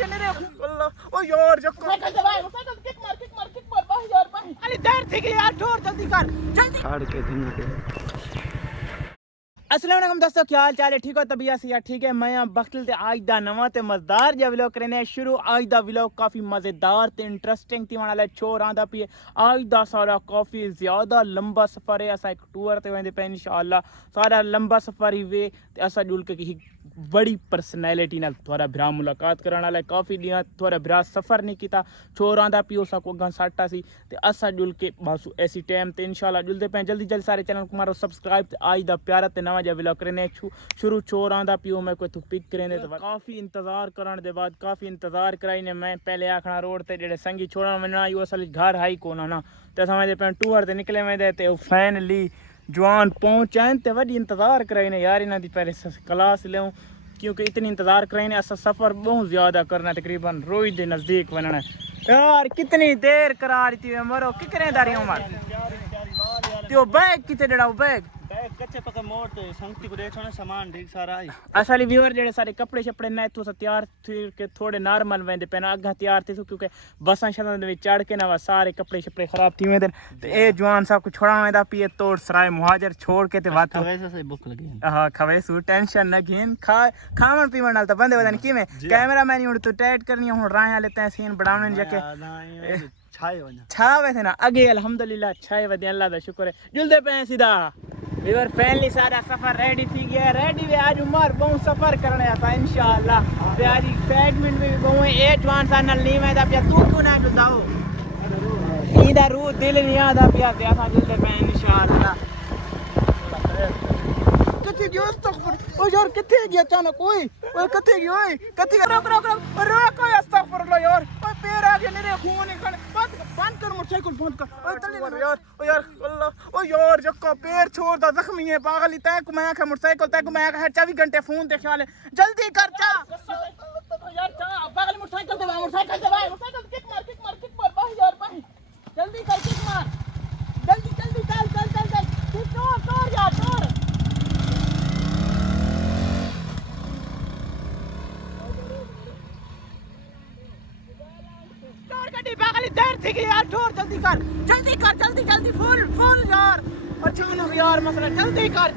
गया मेरे अल्लाह ओ यार जक्को साइकिल दबाए साइकिल किक मार बाहर यार बाहर अली देर थी कि यार ठोर जल्दी कर जल्दी खाड़ के दिन के अस्सलाम वालेकुम दोस्तों, क्या हाल चाल है? ठीक हो? तबीयत से यार ठीक है। मैं बख्तल ते आज दा नवा ते मज़ेदार जा व्लॉग करने शुरू। आज दा व्लॉग काफ़ी मज़ेदार ते इंटरेस्टिंग थी वाला छोर आंदा पिए। आज दा सारा काफ़ी ज़्यादा लंबा सफ़र है। असा एक टूर ते वेंदे पे इंशाअल्लाह। सारा लंबा सफ़र ही वे ते असा जुल के किसी बड़ी पर्सनैलिटी नाल थोड़ा भरा मुलाकात कराने वाला। काफ़ी दिन थोड़ा भरा सफ़र नहीं किया। छोर आंदा पियो सा को अगर साटा सी ते असा जुल के बस ऐसी टाइम ते इंशाअल्लाह जुलते पे जल्दी जल्दी सारे चैनल को मारो सब्सक्राइब। आज दा प्यारा ते नवा जा व्लॉग करने शुरू छोर आंदा पियो मैं कोई तू पिक करने तो काफ़ी इंतज़ार करने के बाद काफ़ी इंतज़ार कराई ने मैं पहले आखना रोड ते जेडे संगी छोड़न वना यो असल घर हाई कोना ना ते समझदे पे टूर ते निकले वेंदे ते फाइनली जवान पहुंचाए ते वडी इंतज़ार कराई ने यार इन्हां दी पहले क्लास लेऊं क्योंकि इतनी इंतज़ार कराई ने असा सफ़र बहुत ज़्यादा करना तकरीबन रोज के नज़दीक बनना यार कितनी देर करा रही थी मरो कि करें दारी उमर त्यो बैग किते जड़ा बैग कच्चे पक्के मोड़ तो संगति को देखो ना सामान ठीक सारा है असली व्यूअर जेडे सारे कपड़े शपड़े नए तो तैयार थे के थोड़े नॉर्मल वेंदे पे ना अगा तैयार थे क्योंकि बसां शसां दे विच चढ़ के ना सारे कपड़े शपड़े खराब थी वेंदे ते ए जवान साहब को छोड़ा वेंदा पिए तोड़ सराय मुहाजिर छोड़ के ते बात वैसे से भूख लगी हां खवे सु टेंशन न घेन खावन पीवन नाल तो बंदे वदन किवें कैमरामैन हुन तो टाइट करनी हुन राय वाले ते सीन बनावने जके छावे थे ना आगे अल्हम्दुलिल्लाह छाए वदे अल्लाह दा शुक्र है जुलदे पे सीधा व्यूअर फैमिली सारा सफर रेडी थी गया रेडी वे आज उमर बहुत सफर करने आता इंशाअल्लाह ते आज एक्साइटमेंट में बहुत ए जवान सा नल नी में दा पिया तू क्यों ना बताओ ईदा रूह दिल नहीं आदा पिया ते असा जुलदे पे इंशाअल्लाह कथे गयो अस्तगफुर ओ यार कथे गया अचानक ओए ओए कथे गयो ओए कथे रोक अस्तगफुरुल्लाह यार ओए पैर आ गया मेरे खून निकल बंद कर मोटरसाइकिल बंद कर ओए तले ओ यार अल्लाह ओ यार जक्का पैर छोड़ दा जख्मी है पागल तय को मैं आखा मोटरसाइकिल तय को मैं आखा 24 घंटे फोन ते ख्याल है जल्दी कर चा यार चा पागल मोटरसाइकिल किक मार बाहर यार बाहर जल्दी कर किक मार जल्दी चल तोड़ यार तोड़ देर थी कि यार ठोर जल्दी फुल यार अचानक यार मसला जल्दी कर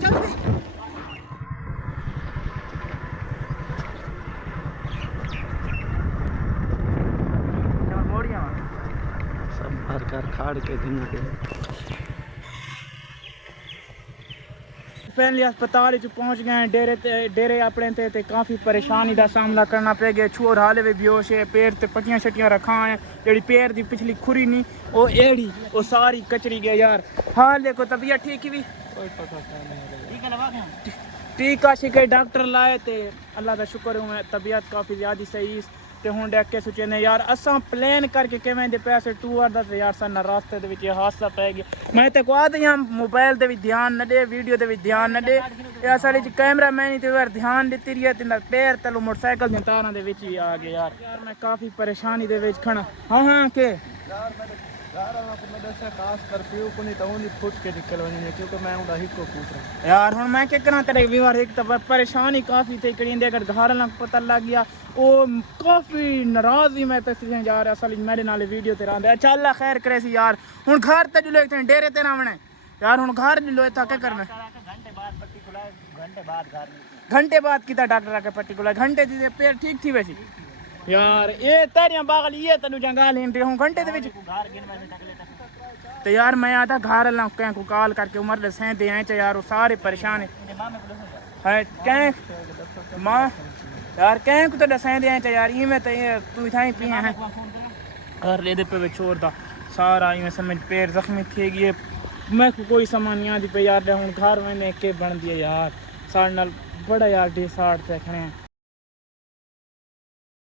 सब भर कर खाड़ के दिन के फैमिली अस्पताल पहुंच गए डेरे अपने ते काफ़ी परेशानी का सामना करना पे गया छोर हाले भी बेहोश है पैर ते पट्टियां शट्टियां रखा है जेड़ी पैर दी पिछली खुरी नहीं वो एड़ी वो सारी कचरी गया यार हाल देखो तबीयत ठीक भी टीका शिके डॉक्टर लाए ते अल्लाह का शुक्र है तबीयत काफ़ी ज़्यादा सही ते हुण देख के सोचे ने यार असा प्लान करके किवें दे पैसे टूर दा ते यार साना रास्ते दे विच हादसा पै गया मैं ते को आद यां मोबाइल दे भी ध्यान न दे वीडियो दे भी ध्यान न दे ए साले च कैमरामैन ते यार ध्यान दित्ती रही ते पैर तलो मोटरसाइकिल दी तारां दे विच ही आ गए यार मैं काफ़ी परेशानी दे विच खड़ा हां के यार हुण मैं क्या करा तेरे व्यूअर एक तो परेशानी काफ़ी थी करी अगर घर ना पता लग गया ओ काफ़ी नाराज ही मैं तस्वीरें जा रहा असल मेरे नाल वीडियो ते रहा अच्छा अल्लाह खैर करे सी यार हुण घर ते जुले डेरे ते रावणे यार हुण घर जुलो इतना क्या करना घंटे बाद किता डॉक्टर आके पट्टी खुला घंटे दी पैर ठीक थी वैसी यार ये तेरियां पागल ये तनु जंगा लेन दे हूं घंटे दे विच तो यार मैं आता घर ला कहीं को कॉल करके उमर दे सें दे आए यार वो सारे परेशान है कहीं मां यार कहीं को तो दसें दे आए यार ये मैं तो तू इथाई पिए हैं और ले दे पे छोड़ दा सारा ये समझ पैर जख्मी थे गए मैं कोई सामान नहीं आती पे यार हूँ घर मैंने के बन दिया यार साढ़े नाल बड़ा यार डिसार्ट ते खड़े